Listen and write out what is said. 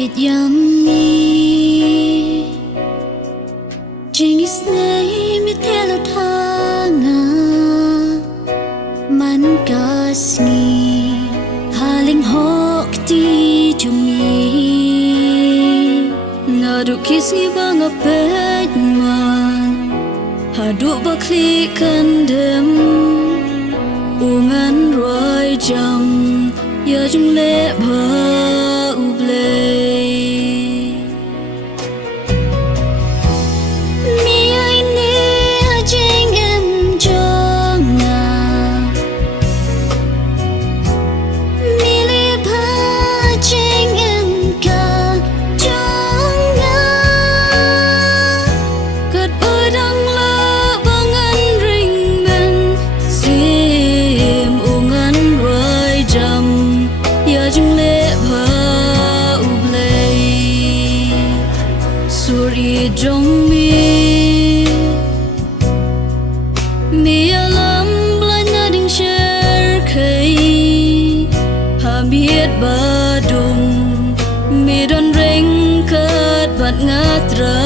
It yummy Chinese name it hello thanga Man kasni Haling hok ti chumi Ngadu kisi banga pet man Hadu bakli kandem Ungan roi jam Ya Jinglehbha u Blei Mi ai ni ha jing em jonga Mi le bha jing em ka jonga Kat udang la bangan ring ben sim ungan roi jam Ya Jinglehbha u Blei Suri jong mi alam blanya ding share kai ha miet badung mi don reng kat bat ngatra